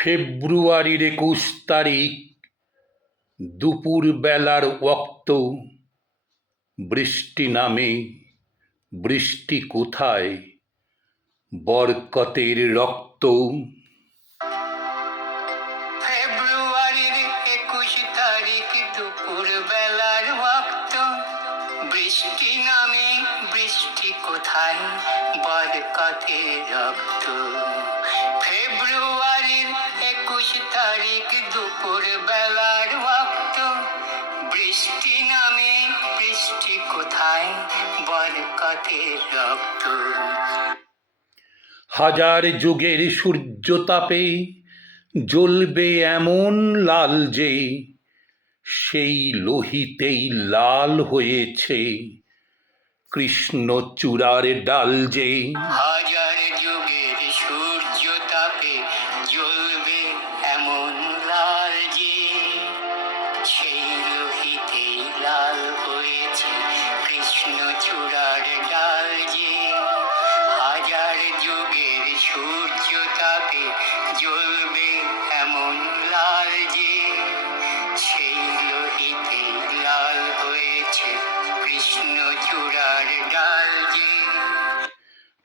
ফেব্রুয়ারির 21 তারিখ দুপুর বেলার ওক্ত। বৃষ্টি নামে, বৃষ্টি কোথায়? বরকতের রক্ত। ফেব্রুয়ারির 21 তারিখ দুপুর বেলার ওক্ত। বৃষ্টি নামে, বৃষ্টি কোথায়? বরকতের রক্ত। ফেব্রুয়ারির 21 তারিখ দুপুর বেলার ওক্ত। বৃষ্টি নামে, বৃষ্টি কোথায়? বরকতের রক্ত। হাজার যুগের সূর্যতাপে জ্বলবে এমন লাল যে, সেই লোহিতেই লাল হয়েছে কৃষ্ণচূড়ার ডাল যে। হাজার যুগের সূর্য তাপে জ্বলবে এমন লাল যে, সেই লোহিতেই লাল হয়েছে কৃষ্ণচূড়ার ডাল যে। হাজার যুগের সূর্য তাপে জ্বলবে এমন লাল যে, সেই লোহিতেই লাল হয়েছে কৃষ্ণচূড়ার ডাল যে।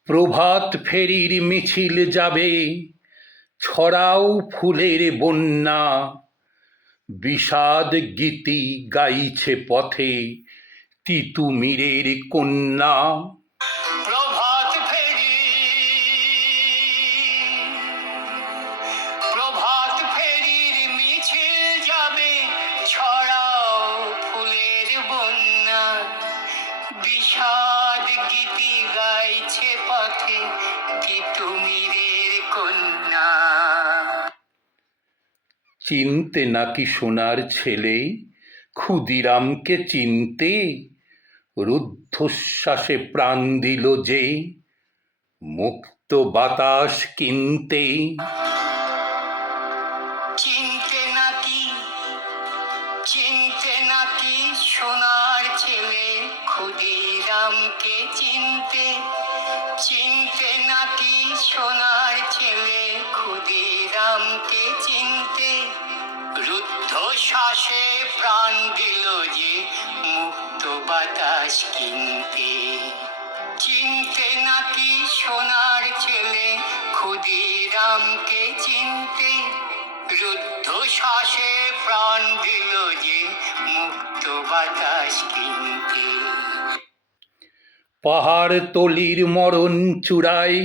প্রভাত ফেরির মিছিল যাবে, ছড়াও ফুলের বন্যা। বিষাদ গীতি গাইছে পথে তিতুমিরের কন্যা। প্রভাত ফেরি, প্রভাত ফেরির মিছিল যাবে, ছড়াও ফুলের বন্যা। বিষাদ গীতি গাইছে পথে তিতুমিরের কন্যা। চিনতে নাকি সোনার ছেলে ক্ষুদিরামকে চিনতে? রুদ্ধশ্বাসে প্রাণ দিল যে মুক্ত বাতাস কিনতে। চিনতে নাকি, চিনতে নাকি সোনার ছেলে ক্ষুদিরামকে চিনতে? চিনতে নাকি সোনার ছেলে ক্ষুদিরামকে চিনতে? রুদ্ধ শ্বাসে প্রাণ দিল যে মুক্ত বাতাস কিনতে। চিনতে নাকি সোনার ছেলে ক্ষুদিরামকে চিনতে? রুদ্ধ শ্বাসে প্রাণ দিল যে মুক্ত বাতাস কিনতে। পাহাড় তলির মরণ চূড়ায়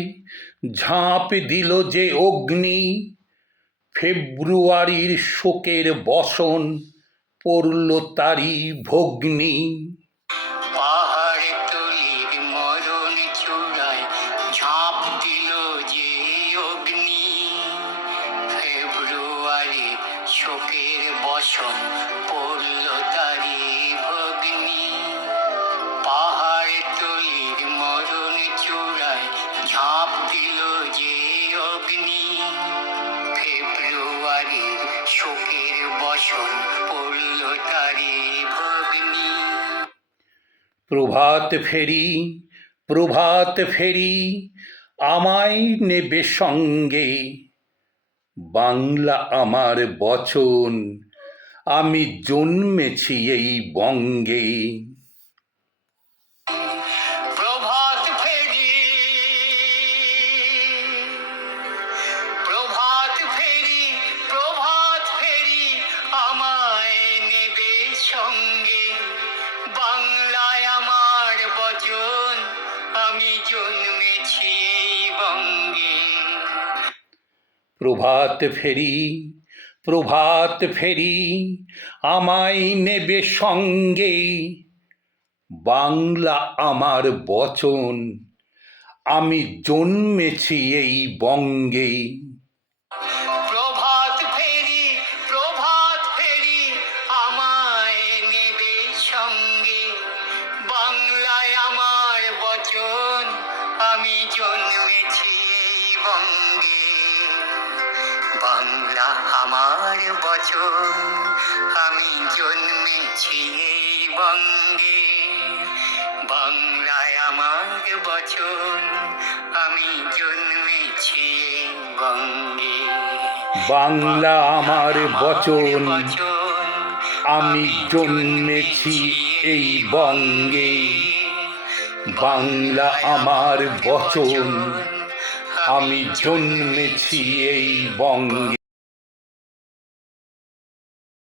ঝাঁপ দিল যে অগ্নি। ফেব্রুয়ারির শোকের বসন পড়ল তারি ভগ্নি। পাহাড় তলির মরণ চূড়ায় ঝাঁপ দিল যে অগ্নি। ফেব্রুয়ারি শোকের বসন পড়ল তারি ভগ্নি। পাহাড় তলির মরণ চূড়ায় ঝাঁপ দিল যে অগ্নি। ফেব্রুয়ারির শোকের বসন পড়ল তারি ভগ্নি। প্রভাত ফেরি, প্রভাত ফেরি, আমায় নেবে সঙ্গে। বাংলা আমার বচন, আমি জন্মেছি এই বঙ্গে। প্রভাত ফেরি, প্রভাত ফেরি, প্রভাত ফেরি, আমায় নেবে সঙ্গে। বাংলায় আমার বচন, আমি জন্মেছি এই বঙ্গে। প্রভাত ফেরি, প্রভাত ফেরি, আমায় নেবে সঙ্গে। বাংলা আমার বচন, আমি জন্মেছি এই বঙ্গে। প্রভাত ফেরি, প্রভাত ফেরি, আমায় নেবে সঙ্গে। বাংলায় আমার বচন, আমি জন্মেছি এই বঙ্গে। বাংলা আমার বচন, আমি জন্মেছি এই বঙ্গে। বাংলায় আমার বচন, আমি জন্মেছি এই বঙ্গে। বাংলা আমার বচন, আমি জন্মেছি এই বঙ্গে। বাংলা আমার বচন, আমি জন্মেছি এই বঙ্গে।